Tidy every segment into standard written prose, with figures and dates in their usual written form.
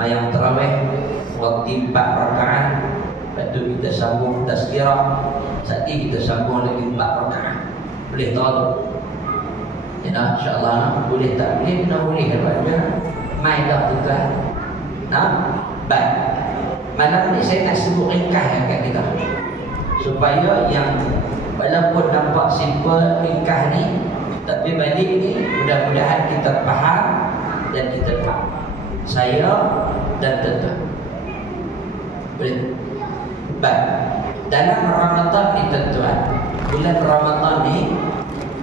Mayang tarawih waktu 4 rakaat, lepas tu kita sambung tazkirah, sakit kita sambung lagi 4 rakaat. Boleh tahu tu? Ya, insya-Allah boleh tak boleh, nak boleh kan? Mai dah tuan. Baik. Malam ni saya nak sebut ringkas kat kita, supaya yang walaupun nampak simple ringkas ni, tapi balik ni mudah-mudahan kita faham dan kita faham. Saya dan tuan-tuan. Boleh? Baik. Dalam Ramadan ni tuan-tuan, bulan Ramadan ni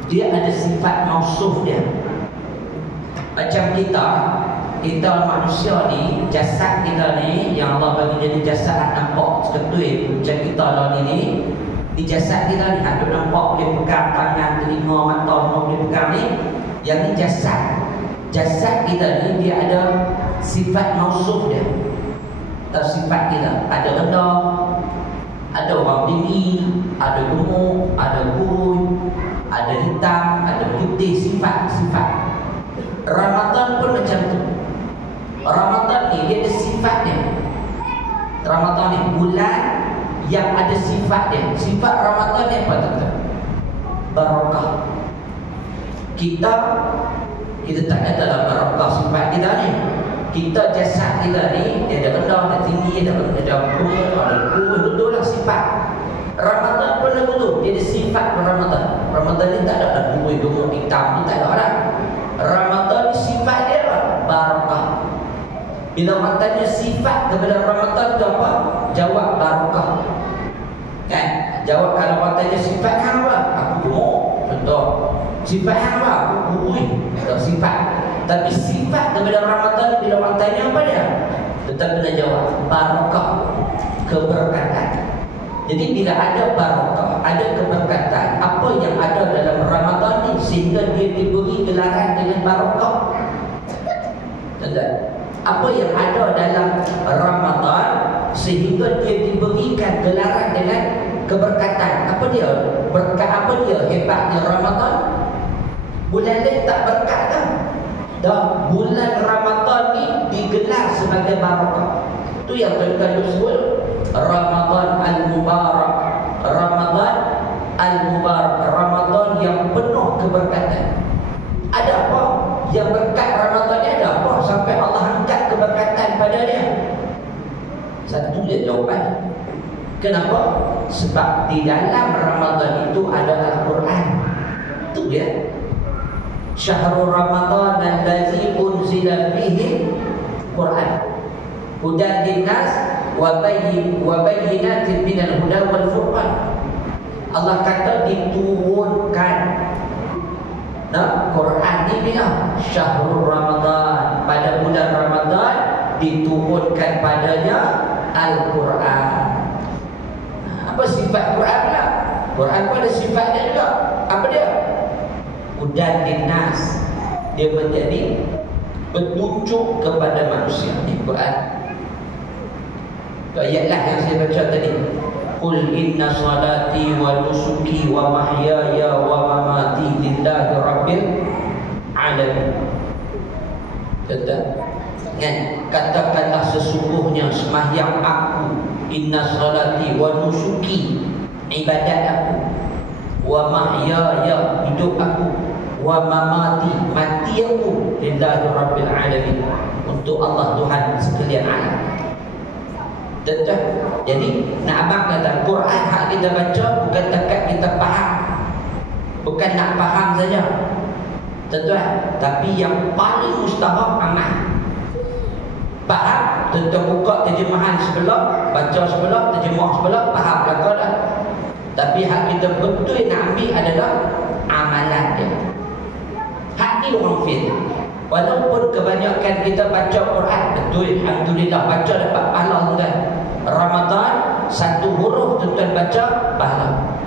dia ada sifat mausuf dia. Macam kita manusia ni, jasad kita ni yang Allah bagi jadi jasad nampak seketui macam kita lah ni, di jasad kita ni ada nampak dia pegang tangan, telinga, mata, semua dia pegang ni. Yang ni jasad kita ni dia ada sifat mausuf dia. Atau sifat kita ada rendah, ada orang tinggi, ada gemuk, ada kurus, ada hitam, ada putih, sifat-sifat. Ramadan pun macam tu. Ramadan ni dia ada sifat dia. Ramadan ni bulan yang ada sifat dia. Sifat Ramadan ni apa tuan-tuan? Barakah. Kita tak kata dalam barakah sifat kita ni. Kita jasad kita ni dia ada rendah, ada tinggi, ada kurus, ada kurus, betul lah sifat. Ramadan pun begitu, dia ada sifat Ramadan. Ramadan ni tak ada kurus, gemuk, hitam, ni tak ada lah. Ramadan ni sifat dia barakah. Bila orang tanya sifat kepada Ramadan tu apa? Jawab barakah. Kan? Jawab kalau orang tanya sifat hang apa? Aku gemuk, contoh. Sifat hang apa? Aku kurus. Contoh sifat. Tapi sifat kepada Ramadan bila orang tanya apa dia? Tetap kena jawab barakah, keberkatan. Jadi bila ada barakah, ada keberkatan, apa yang ada dalam Ramadan ni sehingga dia diberi gelaran dengan barakah? Tentang apa yang ada dalam Ramadan sehingga dia diberikan gelaran dengan keberkatan? Apa dia? Berkat apa dia? Hebatnya Ramadan. Bulan lain tak berkat dah. Dah bulan Ramadan ni digelar sebagai barakah. Itu yang tuan-tuan sebut Ramadan al-Mubarak. Ramadan al-Mubarak, Ramadan yang penuh keberkatan. Ada apa? Yang berkat Ramadan ni ada apa sampai Allah angkat keberkatan pada dia? Satu je jawapan. Kenapa? Sebab di dalam Ramadan itu ada Al-Quran. Itu dia. Syahrul Ramadan allazi unzila fihi Quran hudan linnas wa bayyinatin minal huda wal furqan. Allah kata diturunkan Quran ni bila Syahrul Ramadan, pada bulan Ramadan diturunkan padanya Al-Quran. Apa sifat Quran pula? Quran pun ada sifatnya juga. Apa dia? Hudan linnas, dia menjadi petunjuk kepada manusia. Ini Quran. Itu ayatlah yang saya baca tadi. Qul inna salati wa nusuki wa mahyaya wa mamati lillahi rabbil alamin. Katakanlah sesungguhnya sembahyang aku, inna salati wa nusuki, ibadat aku, wa mahyaya, hidup aku, wa mamati, mati aku, lillahi rabbil alamin, untuk Allah Tuhan sekalian alam. Tentu. Jadi nak abang kata Quran hak kita baca bukan takat kita faham, bukan nak faham saja, tentu. Tapi yang paling mustahab amal. Faham, tentu buka terjemahan sebelah, baca sebelah, terjemah sebelah, faham belaka dah. Tapi hak kita betul nak ambil adalah amalan dia. Hak ni orang fil. Walaupun kebanyakan kita baca Quran, betul, alhamdulillah baca dapat pahala tuan. Ramadan satu huruf tuan baca pahala.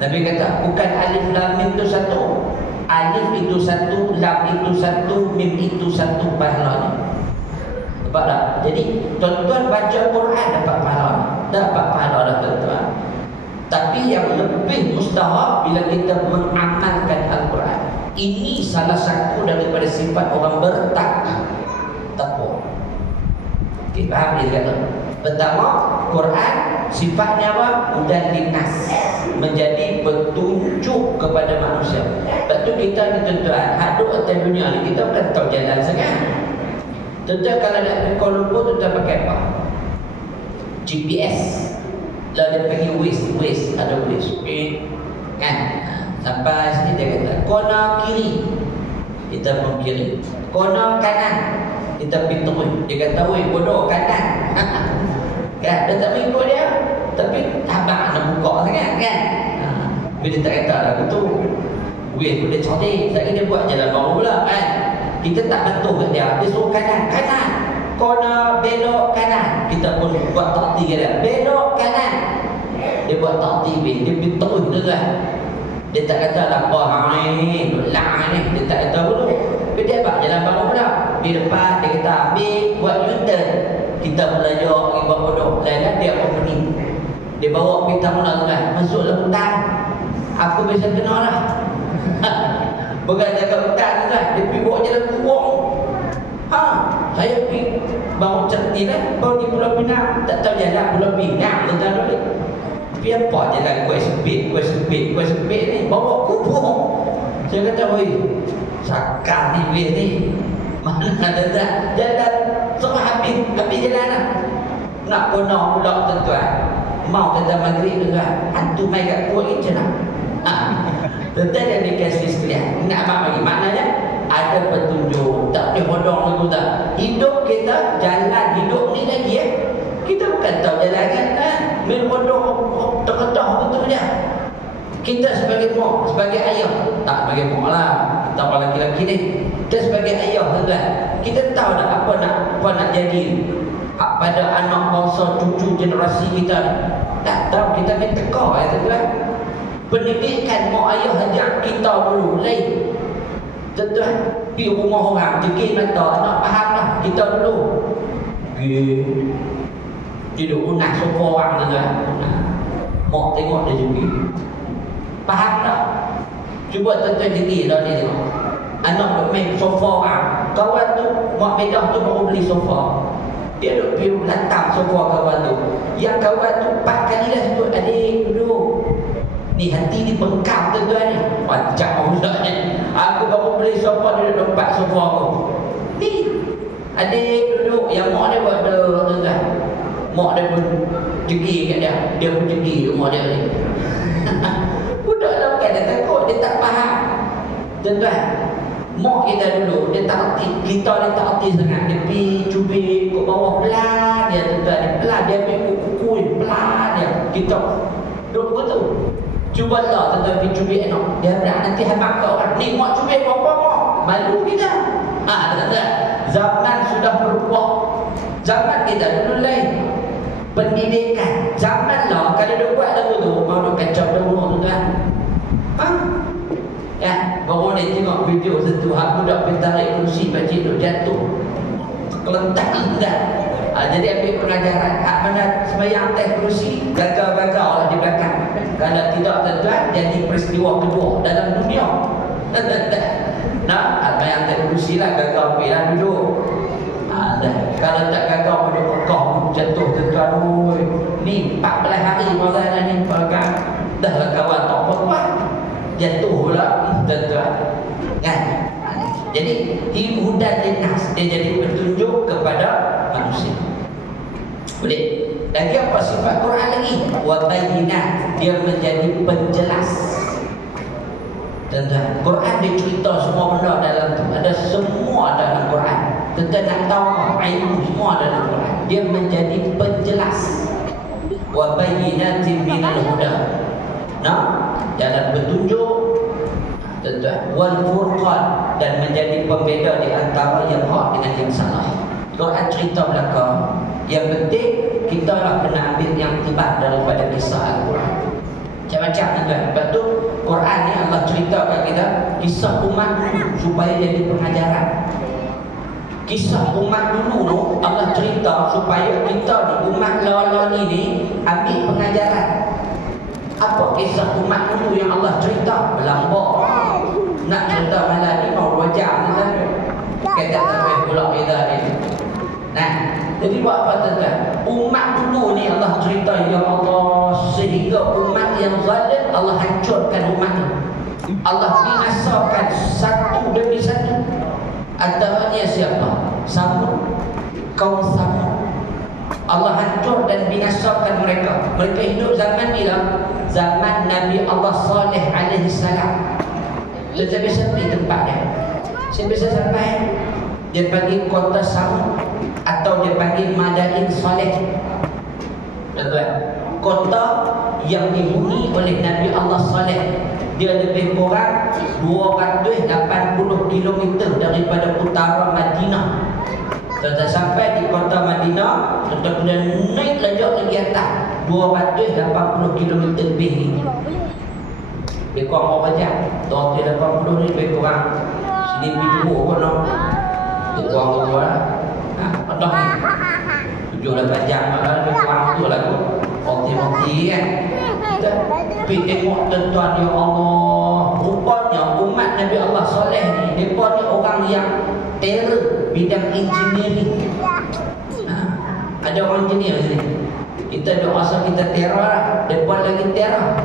Nabi kata bukan alif lam mim itu satu. Alif itu satu, lam itu satu, mim itu satu pahalanya. Nampak tak? Jadi tuan-tuan baca Quran dapat pahala. Dapat pahala dah tuan-tuan. Tapi yang lebih mustahab bila kita mengamalkan Al-Quran. Ini salah satu daripada sifat orang bertakwa. Okay, faham dia kata? Pertama, Quran sifatnya apa? Hudan linnas, menjadi petunjuk kepada manusia. Lepas tu kita ni tuan-tuan, hadut atas dunia ni, kita bukan tahu jalan sangat. Tuan-tuan kalau nak pergi Kuala Lumpur, tuan-tuan pakai apa? GPS. Lalu dia pergi Waze, ada Waze. Kan? Sampai sini dia kata, kona kiri, kita pun kiri. Kona kanan, kita pergi terus. Dia kata, weh bodoh kanan. Kan? Dia tak mengikut dia. Tapi abang nak buka sangat kan? Bila dia tak kata lah betul. Weh pun dia cerdik. Lagi dia buat jalan baru pula kan? Kita tak betul kat dia. Dia suruh kanan. Kona belok kanan. Kita pun buat takti kat dia. Belok kanan. Dia buat takti dia pergi terus tu kan. Dia tak kata apa hang ni, lang ni. Dia tak kata dulu. Dia buat jalan baru pula. Di depan dia kata ambil buat U-turn. Kita belajar pergi buat bodoh. Lain dia apa ni? Dia bawa kita mula kan. Masuk dalam hutan. Aku biasa kenal lah. Bukan jaga hutan tu kan. Dia pergi bawa jalan kurung. Saya pergi bawa certi kan. Bawa di Pulau Pinang. Tak tahu jalan Pulau Pinang. Tuan-tuan dulu. Tapi apa jalan kuat sempit ni. Bawa kurung. Saya kata, woi, sakar ni weh ni. Mana ada tak? Jalan semua habis jalan lah. Nak kena pula tuan-tuan. Mau kata maghrib tuan-tuan. Hantu mai kat kuat je lah. Tuan-tuan dah dikasih sekalian. Nak abang bagi maknanya ada petunjuk. Tak boleh bodong lagu tak. Hidup kita, jalan hidup ni lagi kita bukan tahu jalan kan. Main bodong terkedah betul je. Kita sebagai mak, sebagai ayah. Tak sebagai mak lah. Tak apa laki-laki ni. Kita sebagai ayah tuan-tuan. Kita tahu tak apa nak jadi pada anak bangsa cucu generasi kita ni. Tak tahu, kita main teka ya tuan-tuan. Pendidikan mak ayah ajak kita dulu lain. Tuan-tuan, pergi rumah orang, jegil mata, nak faham lah kita dulu. Duduk unak sofa orang tuan-tuan. Mak tengok dia jegil. Faham tak? Cuba tuan-tuan jegil lah dia tengok. Anak duduk main sofa orang. Kawan tu, mak bedah tu baru beli sofa. Dia duduk pergi belakang sofa kawan tu. Yang kawan tu 4 kali dah sebut, adik duduk. Ni hati ni bengkak tuan-tuan ni. Wajak pula ni. Aku baru beli sofa, dia duduk 4 sofa aku. Ni adik duduk. Yang mak dia buat tuan-tuan. Mak dia pun jegil kat dia. Dia pun jegil mak dia ni. Budak lah bukan dia takut. Dia tak faham. Tuan-tuan, mak kita dulu, dia tak erti. Kita ni tak erti sangat. Dia pergi cubit kat bawah pelan dia tuan-tuan. Dia pelan, dia ambil kuku pelan dia. Kita duduk betul. Cuba lah tuan-tuan pergi cubit anak. Dia berat nanti habang ke orang. Ni mak cubit apa mak? Malu kita. Tuan-tuan, zaman sudah berubah. Zaman kita dulu lain. Pendidikan. Zaman lah kalau dia buat lagu tu, mau nak kacau dulu tuan-tuan. Ya, baru ni tengok video satu hak budak bertarik kursi pakcik tu jatuh. Kelentak. Jadi ambil pengajaran hak mana sembahyang atas kursi gagal-gagal lah di belakang. Kalau tidak tuan-tuan jadi peristiwa kedua dalam dunia. Nah, sembahyang atas kursi lah gagal pilih duduk. Kalau tak gagal duduk pekah jatuh tuan-tuan. Ni 14 hari malam ni pegang. Dah lah kawan tak apa-apa. Jatuh pula tuan-tuan kan. Jadi hudan linnas, dia jadi petunjuk kepada manusia. Boleh. Lagi apa sifat Quran lagi? Wa bayyinat, dia menjadi penjelas. Tuan-tuan, Quran dia cerita semua benda dalam tu. Ada semua dalam Quran. Tuan-tuan nak tahu ilmu semua dalam Quran. Dia menjadi penjelas. Wa bayyinatin minal huda. Nah, jalan petunjuk tuan-tuan, wal furqan, dan menjadi pembeda di antara yang hak dengan yang salah. Quran cerita belakang. Yang penting kita lah kena ambil yang tiba daripada kisah Al-Quran. Macam-macam tuan-tuan. Sebab tu Quran ni Allah cerita kat kita kisah umat dulu supaya jadi pengajaran. Kisah umat dulu tu Allah cerita supaya kita di umat lawan-lawan ini ambil pengajaran. Apa kisah umat dulu yang Allah cerita? Berlambak. Nak cerita malam ni mau 2 jam kan? Kita tak boleh pula kita ni. Nah, jadi buat apa tuan-tuan? Umat dulu ni Allah cerita, ya Allah, sehingga umat yang zalim Allah hancurkan umat ni. Allah binasakan satu demi satu. Antaranya siapa? Samud, kaum Samud. Allah hancur dan binasakan mereka. Mereka hidup zaman ni lah, zaman Nabi Allah Saleh alaihi salam. Tetapi sampai tempat dia. Saya bisa sampai. Dia panggil kota Samud atau dia panggil Madain Saleh. Tuan-tuan, kota yang dihuni oleh Nabi Allah Saleh. Dia lebih kurang 280 km daripada utara Madinah. Tuan-tuan sampai di kota Madinah, tuan-tuan kena naik lagi atas 280 km lebih ni. Lebih kurang berapa jam? 280 ni lebih kurang sini pergi pun no. Lebih kurang berapa lah? Penuh ni 7-8 jam lah, lebih kurang tu lah tu. Okti-okti kan. Tapi tengok tuan-tuan, ya Allah, rupanya umat Nabi Allah Saleh ni, mereka ni orang yang terror bidang engineering. Ada orang engineer sini. Kita doa asal kita terror lah, mereka lagi terror.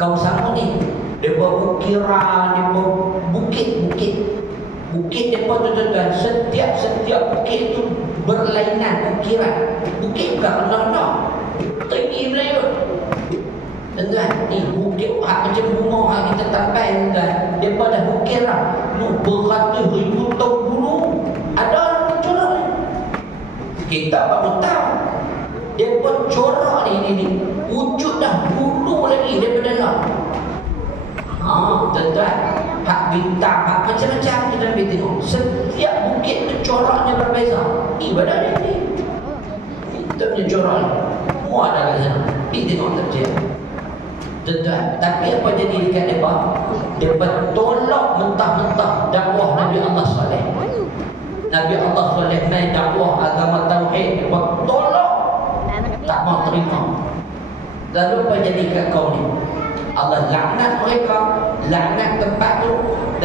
Kaum Samud ni, mereka ukiran, mereka bukit-bukit. Bukit mereka tuan-tuan, setiap bukit tu berlainan ukiran. Bukit bukan rendah-rendah, tinggi melayut. Tuan-tuan, ni bukit macam bunga kita tampai tuan-tuan. Mereka dah bukit lah. Beratus-ribu tahun dulu ada corak ni. Kita baru tahu mereka corak ni wujud dah dulu lagi daripada lah. Tuan-tuan, hak bintang, hak macam-macam kita ambil tengok. Setiap bukit tu coraknya berbeza. Badan ni kita punya corak ni semua ada kat sana. Pergi tengok tak percaya. Tuan-tuan, tapi apa jadi dekat mereka? Mereka tolak mentah-mentah dakwah Nabi Allah Saleh. Nabi Allah Saleh main dakwah agama Tauhid, mereka tolak, tak mau terima. Lalu apa jadi kat kaum ni? Allah laknat mereka, laknat tempat tu,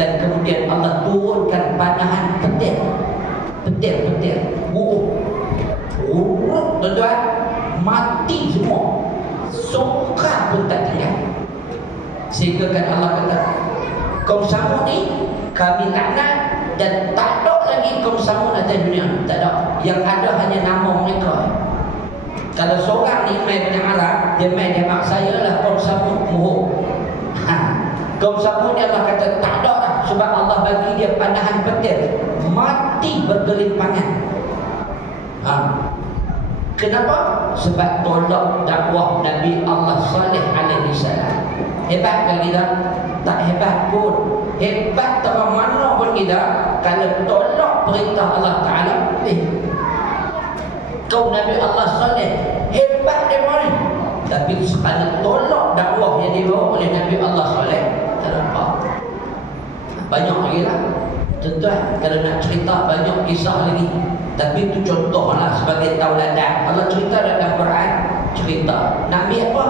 dan kemudian Allah turunkan panahan petir. Petir, buruk. Tuan-tuan, mati semua. Sokah pun tak tinggal. Sehingga kan Allah kata, kaum Samud ni kami laknat, dan tak ada lagi kaum Samud atas dunia. Tak ada. Yang ada hanya nama mereka. Kalau seorang ni main banyak Arab, dia mak saya lah kaum Samud muhuk. Kaum Samud ni Allah kata tak ada lah, sebab Allah bagi dia panahan petir, mati bergelimpangan. Kenapa? Sebab tolak dakwah Nabi Allah Saleh alaihi salam. Hebat kan kita? Tak hebat pun. Hebat tak mana pun kita kalau tolak perintah Allah Ta'ala. Kaum Nabi Allah Saleh hebat dia ni. Tapi sekali tolak dakwah yang dibawa oleh Nabi Allah Saleh, tak nampak. Banyak lagi lah. Tuan-tuan, kalau nak cerita banyak kisah lagi. Tapi itu contohlah sebagai tauladan. Allah cerita dalam Quran, cerita. Nak ambil apa?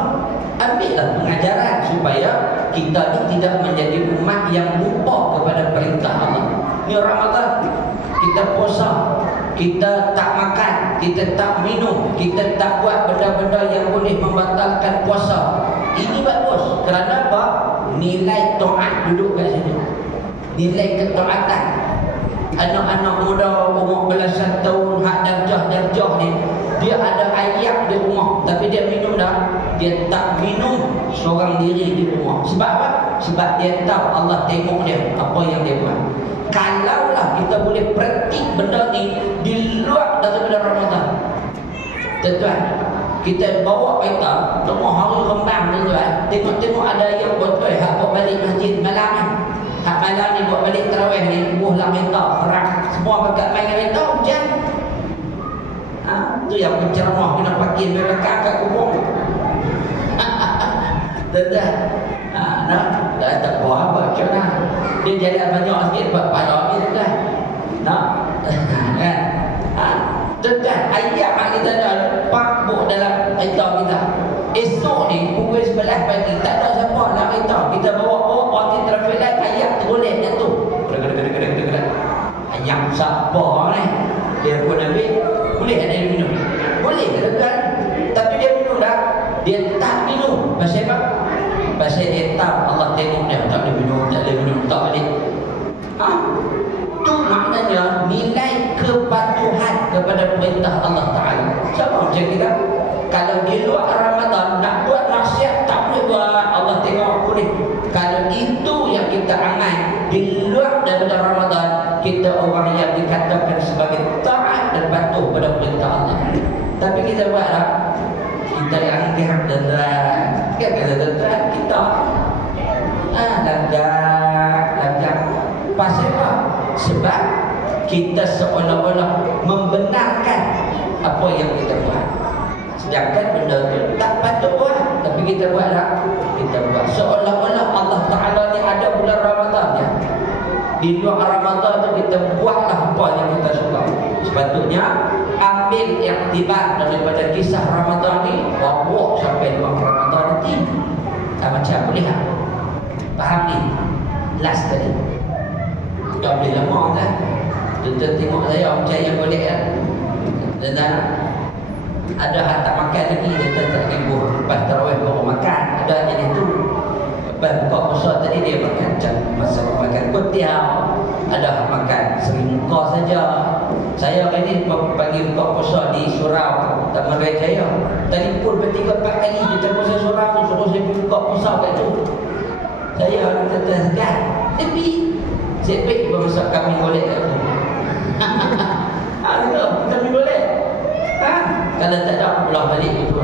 Ambillah pengajaran supaya kita ni tidak menjadi umat yang lupa kepada perintah Allah. Ni Ramadan, kita puasa, kita tak makan, kita tak minum, kita tak buat benda-benda yang boleh membatalkan puasa. Ini bagus. Kerana apa? Nilai taat duduk kat sini. Nilai ketaatan. Anak-anak muda umur belasan tahun, hak darjah ni, dia ada ayam di rumah, tapi dia minum dah. Dia tak minum seorang diri di rumah. Sebab apa? Sebab dia tahu Allah tengok dia apa yang dia buat. Kalaulah kita boleh praktik benda ni di luar daripada Ramadan, tuan-tuan, kita bawa kereta tengok hari rembang, tuan-tuan, tengok ada yang betul hak bawa balik masjid malam ni, hak malam ni buat balik tarawih ni, buah lah kereta perang, semua pakai main kereta hujan. Tu yang penceramah kena pakai belakang kat kubur. Tuan-tuan, dah tak buat apa macam mana. Dia jalan banyak sikit buat pada ni, tuan-tuan. Kan? Tuan-tuan, ayam kita dah pak buk dalam kereta kita. Esok ni pukul 11 pagi tak ada siapa nak kereta. Kita bawa parti traffic light, ayam tergolek jatuh. Ayam siapa ni? Dia pun ambil, boleh ada dia minum. Boleh kan? Tapi dia minum dah. Dia tak minum. Pasal apa? Pasal dia tahu Allah tengok dia tak boleh minum, tak boleh minum, tak boleh. Itu maknanya nilai kepatuhan kepada perintah Allah Ta'ala. Sama macam kita, kalau di luar Ramadan nak buat maksiat tak boleh buat, Allah tengok aku ni. Kalau itu yang kita amal di luar daripada Ramadan, kita orang yang dikatakan sebagai taat dan patuh pada perintah Allah. Tapi kita buatlah, kita yang anggap dan kita langgar. Pasal apa? Sebab kita seolah-olah membenarkan apa yang kita buat. Sedangkan benda itu tak patut buat, tapi kita buatlah. Kita buat seolah-olah Allah Ta'ala ni ada bulan Ramadan ya. Di luar Ramadan tu kita buatlah apa yang kita suka. Sepatutnya ambil iktibar daripada kisah Ramadan ni, bawa sampai luar Ramadan nanti. Macam boleh tak? Faham ni? Last tadi tak boleh lama kan? Tuan-tuan tengok saya macam yang boleh kan? Dan ada hak tak makan lagi, dia tak minggu lepas tarawih baru makan. Ada jenis tu. Lepas buka puasa tadi dia makan masa makan kutiau. Ada hak makan seringkau saja. Saya hari ni pagi buka puasa di Surau Taman Raya Jaya. Tadi pun 3-4 kali dia telefon saya Surau, suruh saya buka puasa kat tu. Saya tertekan. Tapi sepik bermasak kami boleh tak? Kami boleh. Kalau tak ada pulang balik itu.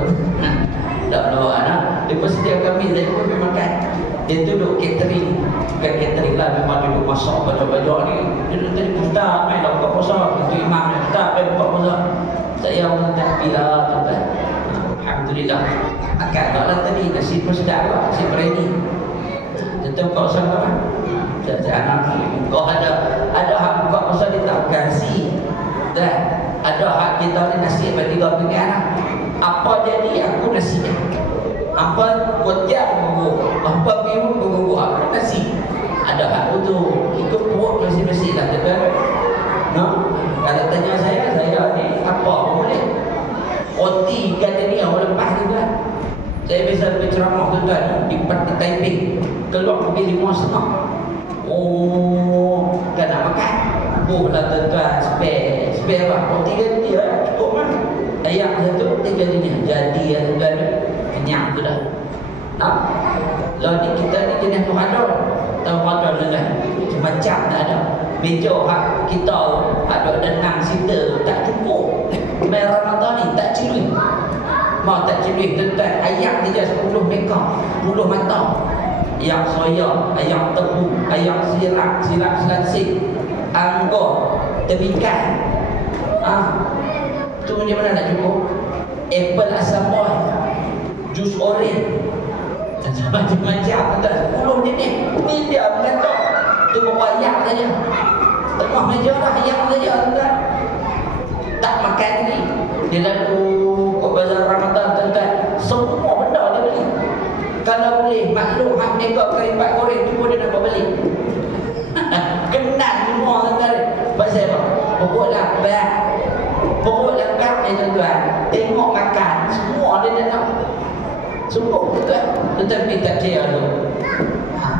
Tak bawa anak. Lepas setiap kami saya pun pergi makan. Dia duduk catering. Bukan catering lah, memang duduk masak baju-baju ni. Dia duduk tadi ustaz, main lah buka puasa. Itu imam ni, ustaz, main buka puasa. Saya orang takbir lah, tuan-tuan. Alhamdulillah. Akak tak tadi, nasi pun sedap lah, nasi berani. Tentu buka puasa apa? Kau ada hak buka puasa dia tak kasih. Dan ada hak kita ni nasi bagi 3 pinggan. Apa jadi aku nasi? Apa kotiak gugur? Apa biru gugur? Aku nasi. Ada hak tu ikut perut bersih-bersih lah. No? Kalau tanya saya ni apa boleh? Roti gardenia lepas tu kan. Saya biasa berceramah tuan-tuan di Taiping. Keluar pergi 5.30. Oh, kan nak makan. Buhlah tuan-tuan, spare apa? Roti gardenia cukup kan? Ayam satu, 3 gardenia. Jadi ya tuan-tuan, kenyang tu dah. Jadi kita ni jenis Ramadan. Tahu Ramadan tuan-tuan? Macam tak ada. Meja hak kita ada denang sita tak cukup. Mai Ramadan ni tak cilui. Mau tak cilui tuan-tuan, ayam dia 10 mekar, 10 matang. Ayam soya, ayam tebu, ayam silap selansik, anggur, tebikan. Tu macam mana nak cukup? Apple asam boy, jus orange, macam-macam. 10 jenis. Ni dia berkata tu bawa ayam saja. Tengah meja dah ayam saja tuan. Tak makan ni. Dia lalu ke bazar Ramadan tuan. Semua benda dia beli. Kalau boleh maklum hak nego keribat goreng tu dia nak beli. Kenal semua tuan. Pasal apa? Pokoklah bak. Pokoklah bak ni tuan. Tengok makan semua dia nak. Sungguh tuan. Tetapi tak percaya tu.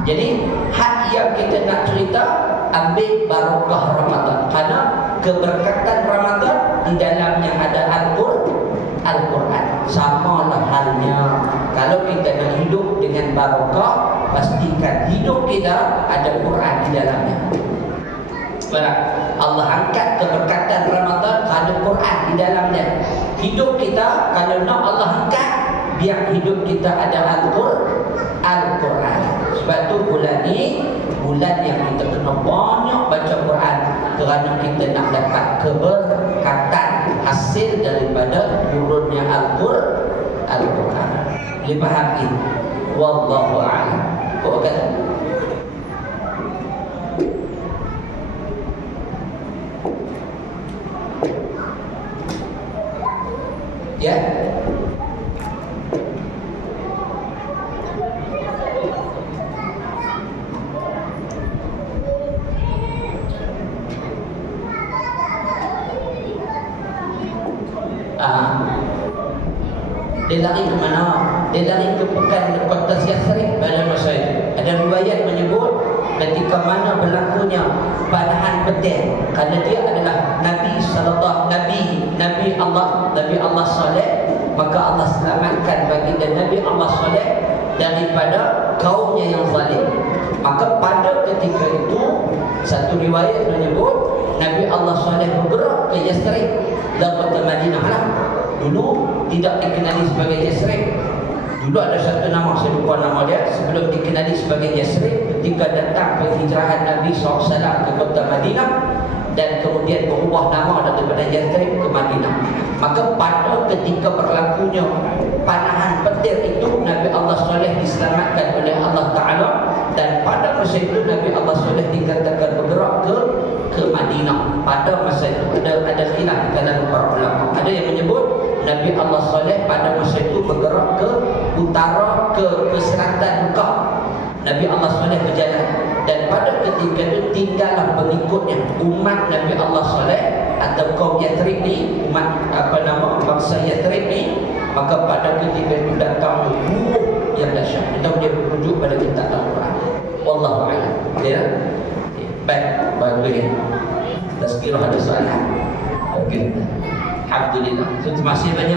Jadi hak yang kita nak cerita, ambil barokah Ramadan. Karena keberkatan Ramadan di dalamnya ada Al-Quran. Samalah halnya kalau kita nak hidup dengan barokah, pastikan hidup kita ada Quran di dalamnya. Allah angkat keberkatan Ramadan, ada Quran di dalamnya. Hidup kita kalau nak Allah angkat, biar hidup kita ada Al-Quran. Sebab tu bulan ni bulan yang kita kena banyak baca Quran, kerana kita nak dapat keberkatan hasil daripada turunnya Al-Quran. Boleh faham ini? Wallahu a'lam. Kau kata ya. Dia lari ke mana? Dia lari ke bukan kota Yathrib pada masa itu. Ada riwayat menyebut ketika mana berlakunya panahan petir, kerana dia adalah Nabi sallallahu Nabi Allah Saleh, maka Allah selamatkan baginda Nabi Allah Saleh daripada kaumnya yang zalim. Maka pada ketika itu satu riwayat menyebut Nabi Allah Saleh bergerak ke Yathrib dan kota Madinah lah. Dulu tidak dikenali sebagai Yathrib. Dulu ada satu nama, saya lupa nama dia, sebelum dikenali sebagai Yathrib. Ketika datang penghijrahan Nabi SAW ke kota Madinah, dan kemudian berubah nama daripada Yathrib ke Madinah. Maka pada ketika berlakunya panahan petir itu, Nabi Allah Saleh diselamatkan oleh Allah Ta'ala. Dan pada masa itu Nabi Allah Saleh dikatakan bergerak ke Madinah. Pada masa itu ada khilaf di kalangan para ulama. Ada yang menyebut Nabi Allah Saleh pada masa itu bergerak ke utara, ke selatan Mekah. Nabi Allah Saleh berjalan, dan pada ketika itu tinggallah pengikutnya umat Nabi Allah Saleh atau kaum Yathrib ni, umat bangsa Yathrib ni. Maka pada ketika itu datang buruk yang dahsyat. Kita boleh rujuk pada kitab Al-Quran. Wallahu a'lam. Ya. Baik, baik. Tazkirah ada soalan. Okey. Alhamdulillah. Terima kasih banyak.